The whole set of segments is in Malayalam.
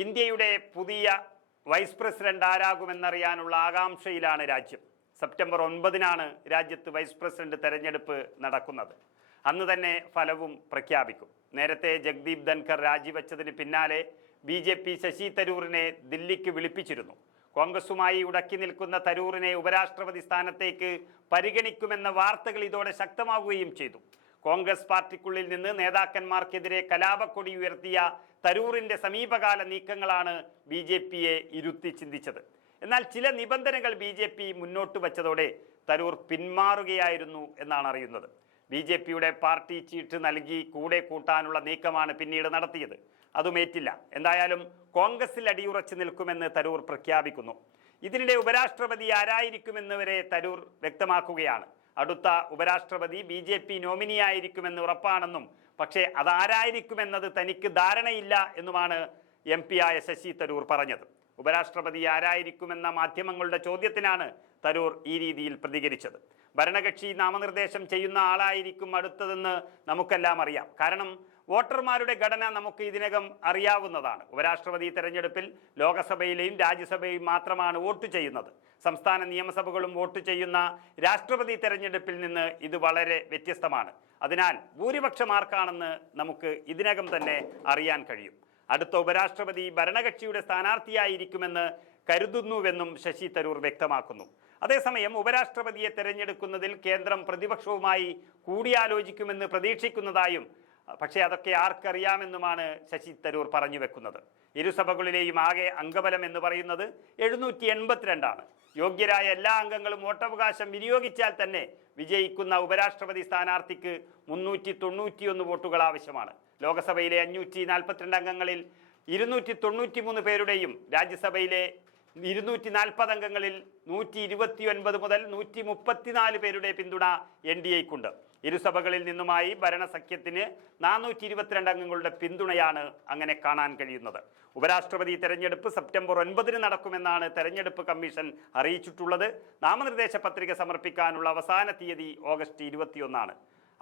ഇന്ത്യയുടെ പുതിയ വൈസ് പ്രസിഡന്റ് ആരാകുമെന്നറിയാനുള്ള ആകാംക്ഷയിലാണ് രാജ്യം. സെപ്റ്റംബർ 9-നാണ് രാജ്യത്ത് വൈസ് പ്രസിഡന്റ് തെരഞ്ഞെടുപ്പ് നടക്കുന്നത്. അന്ന് തന്നെ ഫലവും പ്രഖ്യാപിക്കും. നേരത്തെ ജഗ്ദീപ് ധൻഖർ രാജിവെച്ചതിന് പിന്നാലെ BJP ശശി തരൂരിനെ ദില്ലിക്ക് വിളിപ്പിച്ചിരുന്നു. കോൺഗ്രസുമായി ഉടക്കി നിൽക്കുന്ന തരൂരിനെ ഉപരാഷ്ട്രപതി സ്ഥാനത്തേക്ക് പരിഗണിക്കുമെന്ന വാർത്തകൾ ഇതോടെ ശക്തമാവുകയും ചെയ്തു. കോൺഗ്രസ് പാർട്ടിക്കുള്ളിൽ നിന്ന് നേതാക്കന്മാർക്കെതിരെ കലാപക്കൊടി ഉയർത്തിയ തരൂരിന്റെ സമീപകാല നീക്കങ്ങളാണ് BJPയെ ഇരുത്തി ചിന്തിച്ചത്. എന്നാൽ ചില നിബന്ധനകൾ BJP മുന്നോട്ട് വച്ചതോടെ തരൂർ പിന്മാറുകയായിരുന്നു എന്നാണ് അറിയുന്നത്. BJPയുടെ പാർട്ടി ചീട്ട് നൽകി കൂടെ കൂട്ടാനുള്ള നീക്കമാണ് പിന്നീട് നടത്തിയത്. അതുമേറ്റില്ല. എന്തായാലും കോൺഗ്രസിൽ അടിയുറച്ചു നിൽക്കുമെന്ന് തരൂർ പ്രഖ്യാപിക്കുന്നു. ഇതിനിടെ ഉപരാഷ്ട്രപതി ആരായിരിക്കുമെന്ന് വരെ തരൂർ വ്യക്തമാക്കുകയാണ്. അടുത്ത ഉപരാഷ്ട്രപതി BJP നോമിനിയായിരിക്കുമെന്ന് ഉറപ്പാണെന്നും പക്ഷേ അതാരായിരിക്കുമെന്നത് തനിക്ക് ധാരണയില്ല എന്നുമാണ് MP ആയ ശശി തരൂർ പറഞ്ഞത്. ഉപരാഷ്ട്രപതി ആരായിരിക്കുമെന്ന മാധ്യമങ്ങളുടെ ചോദ്യത്തിനാണ് തരൂർ ഈ രീതിയിൽ പ്രതികരിച്ചത്. ഭരണകക്ഷി നാമനിർദ്ദേശം ചെയ്യുന്ന ആളായിരിക്കും അടുത്തതെന്ന് നമുക്കെല്ലാം അറിയാം. കാരണം വോട്ടർമാരുടെ ഘടന നമുക്ക് ഇതിനകം അറിയാവുന്നതാണ്. ഉപരാഷ്ട്രപതി തെരഞ്ഞെടുപ്പിൽ ലോകസഭയിലെയും രാജ്യസഭയും മാത്രമാണ് വോട്ട് ചെയ്യുന്നത്. സംസ്ഥാന നിയമസഭകളും വോട്ട് ചെയ്യുന്ന രാഷ്ട്രപതി തെരഞ്ഞെടുപ്പിൽ നിന്ന് ഇത് വളരെ വ്യത്യസ്തമാണ്. അതിനാൽ ഭൂരിപക്ഷം ആർക്കാണെന്ന് നമുക്ക് ഇതിനകം തന്നെ അറിയാൻ കഴിയും. അടുത്ത ഉപരാഷ്ട്രപതി ഭരണകക്ഷിയുടെ സ്ഥാനാർത്ഥിയായിരിക്കുമെന്ന് കരുതുന്നുവെന്നും ശശി തരൂർ വ്യക്തമാക്കുന്നു. അതേസമയം ഉപരാഷ്ട്രപതിയെ തെരഞ്ഞെടുക്കുന്നതിൽ കേന്ദ്രം പ്രതിപക്ഷവുമായി കൂടിയാലോചിക്കുമെന്ന് പ്രതീക്ഷിക്കുന്നതായും പക്ഷേ അതൊക്കെ ആർക്കറിയാമെന്നുമാണ് ശശി തരൂർ പറഞ്ഞു വെക്കുന്നത്. ഇരുസഭകളിലെയും ആകെ അംഗബലം എന്ന് പറയുന്നത് 782 യോഗ്യരായ എല്ലാ അംഗങ്ങളും വോട്ടവകാശം വിനിയോഗിച്ചാൽ തന്നെ വിജയിക്കുന്ന ഉപരാഷ്ട്രപതി സ്ഥാനാർത്ഥിക്ക് 391 വോട്ടുകൾ ആവശ്യമാണ്. ലോകസഭയിലെ 542 അംഗങ്ങളിൽ 293 പേരുടെയും രാജ്യസഭയിലെ 240 അംഗങ്ങളിൽ 129 മുതൽ 134 പേരുടെ പിന്തുണ NDAയ്ക്കുണ്ട്. ഇരുസഭകളിൽ നിന്നുമായി ഭരണസഖ്യത്തിന് 422 അംഗങ്ങളുടെ പിന്തുണയാണ് അങ്ങനെ കാണാൻ കഴിയുന്നത്. ഉപരാഷ്ട്രപതി തെരഞ്ഞെടുപ്പ് സെപ്റ്റംബർ 9-ന് നടക്കുമെന്നാണ് തെരഞ്ഞെടുപ്പ് കമ്മീഷൻ അറിയിച്ചിട്ടുള്ളത്. നാമനിർദ്ദേശ പത്രിക സമർപ്പിക്കാനുള്ള അവസാന തീയതി ഓഗസ്റ്റ് 21-ആണ്.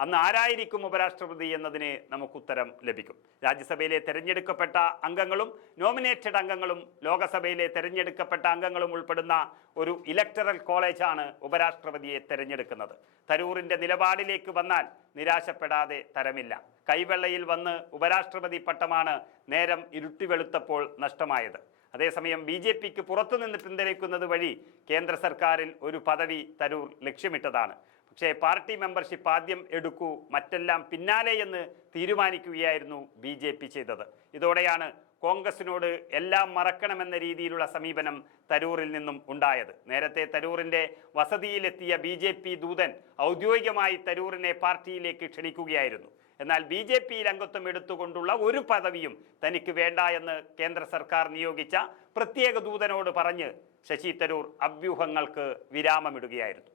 അന്ന് ആരായിരിക്കും ഉപരാഷ്ട്രപതി എന്നതിന് നമുക്ക് ഉത്തരം ലഭിക്കും. രാജ്യസഭയിലെ തെരഞ്ഞെടുക്കപ്പെട്ട അംഗങ്ങളും നോമിനേറ്റഡ് അംഗങ്ങളും ലോകസഭയിലെ തെരഞ്ഞെടുക്കപ്പെട്ട അംഗങ്ങളും ഉൾപ്പെടുന്ന ഒരു ഇലക്ടറൽ കോളേജാണ് ഉപരാഷ്ട്രപതിയെ തെരഞ്ഞെടുക്കുന്നത്. തരൂറിന്റെ നിലപാടിലേക്ക് വന്നാൽ നിരാശപ്പെടാതെ തരമില്ല. കൈവെള്ളയിൽ വന്ന് ഉപരാഷ്ട്രപതി പട്ടമാണ് നേരം ഇരുട്ടി വെളുത്തപ്പോൾ നഷ്ടമായത്. അതേസമയം BJPക്ക് പുറത്തുനിന്ന് പിന്തുണയ്ക്കുന്നത് വഴി കേന്ദ്ര സർക്കാരിൽ ഒരു പദവി തരൂർ ലക്ഷ്യമിട്ടതാണ്. പക്ഷേ പാർട്ടി മെമ്പർഷിപ്പ് ആദ്യം എടുക്കൂ, മറ്റെല്ലാം പിന്നാലെ എന്ന് തീരുമാനിക്കുകയായിരുന്നു BJP ചെയ്തത്. ഇതോടെയാണ് കോൺഗ്രസിനോട് എല്ലാം മറക്കണമെന്ന രീതിയിലുള്ള സമീപനം തരൂരിൽ നിന്നും ഉണ്ടായത്. നേരത്തെ തരൂറിന്റെ വസതിയിലെത്തിയ BJP ദൂതൻ ഔദ്യോഗികമായി തരൂറിനെ പാർട്ടിയിലേക്ക് ക്ഷണിക്കുകയായിരുന്നു. എന്നാൽ BJPയിൽ അംഗത്വം എടുത്തുകൊണ്ടുള്ള ഒരു പദവിയും തനിക്ക് വേണ്ട എന്ന് കേന്ദ്ര സർക്കാർ നിയോഗിച്ച പ്രത്യേക ദൂതനോട് പറഞ്ഞ് ശശി തരൂർ അഭ്യൂഹങ്ങൾക്ക് വിരാമമിടുകയായിരുന്നു.